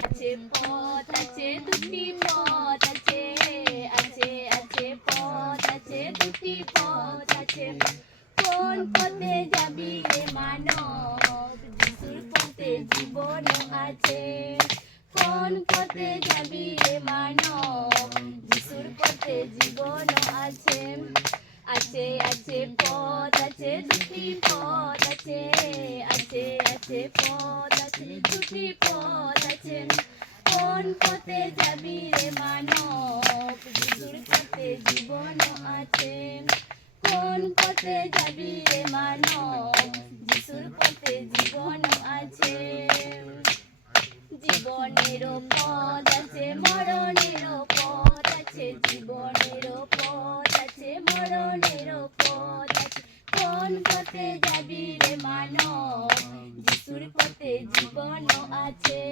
আছে পথ আছে দুটি পথ আছে আছে আছে পথ আছে দুটি পথ আছে কোন পথে যাবি রে মানব যিশুর পথে জীবন আছে কোন পথে যাবি রে মানব। যিশুর পথে জীবন আছে আছে আছে পথ, আছে দুটি পথ, আছে আছে আছে পথ, আছে দুটি পথ, আছে। কোন পথে যাবি রে মানব? যিশুর পথে জীবন আছে। কোন পথে যাবি রে মানব? পথ আছে মরণের পথ আছে জীবনের পথ আছে মরণের পথ আছে। কোন পথে যাবি রে মানব? পথে জীবন আছে।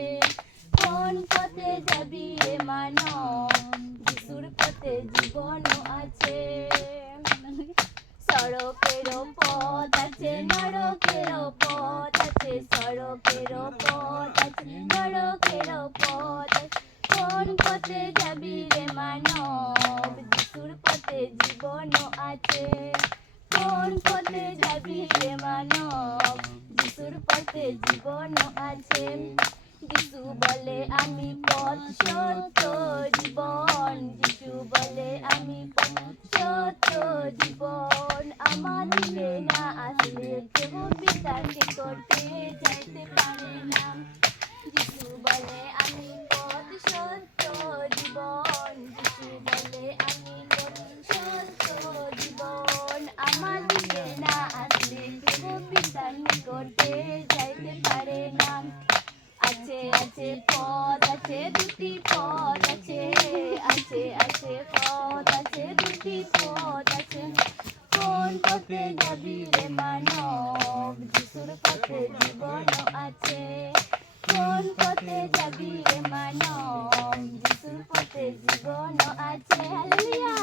কোন পথে যাবি রে মানব? পথে জীবন আছে। সড়কের পথ আছে নরকের পথ আছে সড়কের পথ আছে। কোন পথে যাবি রে মানব, যিশুর পথে জীবন আছে। কোন পথে যাবি রে মানব, যিশুর পথে জীবন আছে? যিশু বলে, আমি পথ সত্য জীবন। যিশু বলে, আমি পথ সত্য জীবন। আমার দিকে না আসলে কেউ বিতার করতে যাইতে পারে না। করতে যাইতে পারে না। আছে আছে পদ, আছে দুটি পদ, আছে আছে আছে পদ, আছে দুটি পদ, আছে। কোন পথে যাবি রে মানব? যিশুর পথে জীবন আছে। কোন পথে যাবি রে মানব? যিশুর পথে জীবন আছে। হালেলুয়া।